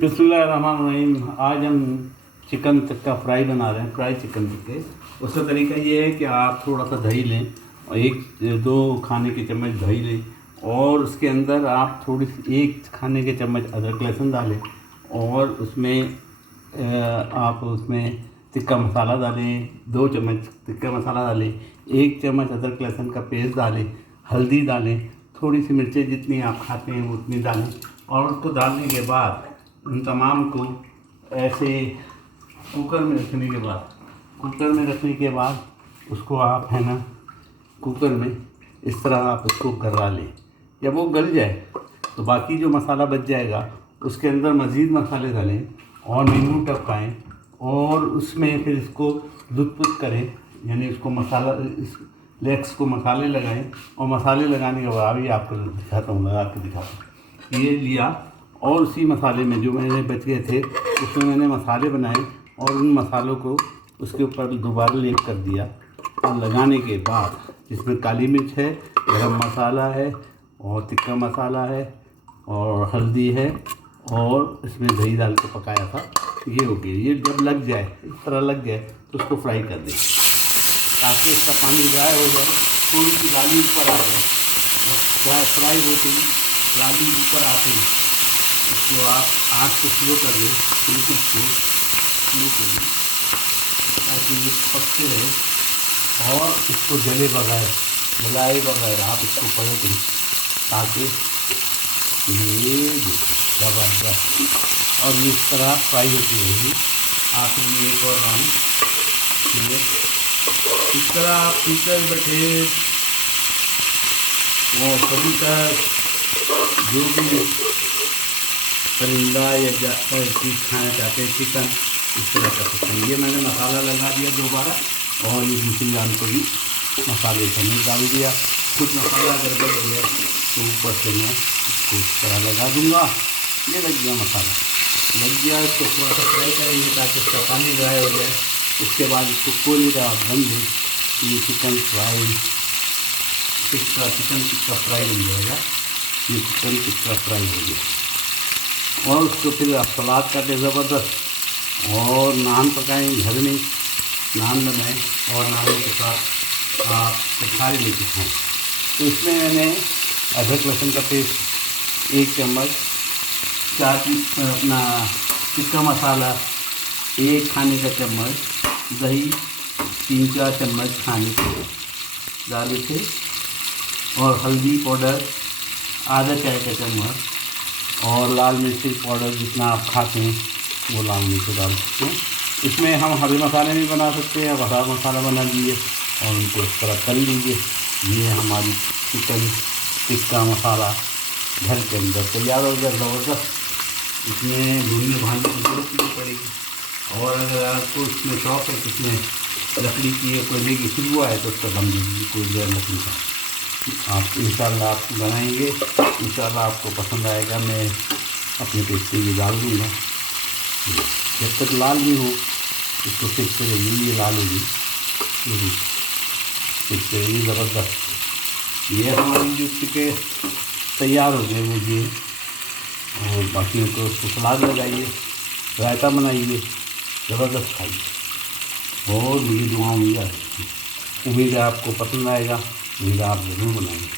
बिस्मिल्लाहिर्रहमानिर्रहीम। आज हम चिकन टिक्का फ्राई बना रहे हैं, फ्राई चिकन टिक्के। उसका तरीका ये है कि आप थोड़ा सा दही लें और 1-2 खाने के चम्मच दही लें और उसके अंदर आप थोड़ी सी 1 खाने के चम्मच अदरक लहसुन डालें और उसमें आप उसमें टिक्का मसाला डालें, 2 चम्मच टिक्का मसाला डालें, 1 चम्मच अदरक लहसुन का पेस्ट डालें, हल्दी डालें, थोड़ी सी मिर्चें जितनी आप खाते हैं उतनी डालें और उसको डालने के बाद उन तमाम को ऐसे कुकर में रखने के बाद उसको आप है ना कुकर में इस तरह आप उसको गरा लें। जब वो गल जाए तो बाकी जो मसाला बच जाएगा उसके अंदर मज़ीद मसाले डालें और नींबू टपकाएँ और उसमें फिर इसको लुत्फ़ करें, यानी इसको मसाला इस लेग्स को मसाले लगाएं और मसाले लगाने के बाद अभी आपको दिखाता हूँ, लगा के दिखाता हूँ। ये लिया और उसी मसाले में जो मैंने बच गए थे उसमें मैंने मसाले बनाए और उन मसालों को उसके ऊपर दोबारा लेप कर दिया और लगाने के बाद इसमें काली मिर्च है, गरम मसाला है और टिक्का मसाला है और हल्दी है और इसमें दही डाल के पकाया था। ये हो गया। ये जब लग जाए, इस तरह लग जाए तो उसको फ्राई कर दें ताकि इसका पानी ड्राई हो जाए, थोड़ी सी गाली ऊपर आ जाए। फ्राई होते ही गाली ऊपर आते ही इसको आप आँच को स्लो कर दें, बिल्कुल स्लो कर दें ताकि ये पकते रहे और इसको जलाए बगैर आप इसको पलटें ताकि ये ज़बरदस्त और इस तरह फ्राई होती रहेगी। आखिर में एक और राउंड इस तरह आप पीकर बैठे और कबूतर जो भी परिंदा या चीज़ खाना चाहते हैं चिकन इस तरह कर सकते हैं। ये मैंने मसाला लगा दिया दोबारा और ये दूसरी जान को भी मसाले समेत डाल दिया। कुछ मसाला अगर बच गया तो ऊपर से मैं इसको इस तरह लगा दूँगा। ये लग गया मसाला, लग गया। इसको थोड़ा सा फ्राई करेंगे ताकि इसका पानी ड्राई हो जाए। उसके बाद इसको कोयले का बन दे, ये चिकन टिक्का फ्राई बन जाएगा। ये चिकन टिक्का फ्राई हो गया और उसको फिर आप सलाद काटें ज़बरदस्त और नान पकाएं, घर में नान बनाएं और नानों के साथ आप खाए लेके खाएँ। तो इसमें मैंने अदरक लहसुन का पेस्ट 1 चम्मच, अपना टिक्का मसाला 1 खाने का चम्मच, दही 3-4 चम्मच खाने के डाले थे और हल्दी पाउडर आधा चाय का चम्मच और लाल मिर्ची पाउडर जितना आप खाते हैं वो लाल मिर्ची डाल सकते हैं। इसमें हम हरे मसाले भी बना सकते हैं, हरा मसाला बना लीजिए और उनको इस तरह कर लीजिए। ये हमारी चिकन टिक्का मसाला घर के अंदर तैयार हो गया ज़बरदस्त। इसमें भूनने भानने की जरूरत नहीं पड़ेगी और अगर आपको इसमें शौक है कि इसमें लकड़ी की कोयले की खुशबू आए तो उसका दम दीजिए, कोई लकड़ी का। आप इंशाल्लाह आप बनाएंगे, इंशाल्लाह आपको पसंद आएगा। मैं अपने पेज पे ये डाल दूँगा। जब तक लाल नहीं हो इसको सेकते रहिए, ये लाल होगी, ये सेकते रहिए ज़बरदस्त। ये हमारी जो चिके तैयार हो गए मुझे और बाकी को उसको सलाद लगाइए, रायता बनाइए, ज़बरदस्त खाइए और मुझे दुआओं में याद रखिए। उम्मीद है आपको पसंद आएगा, उम्मीद है आप ज़रूर बनाएंगे।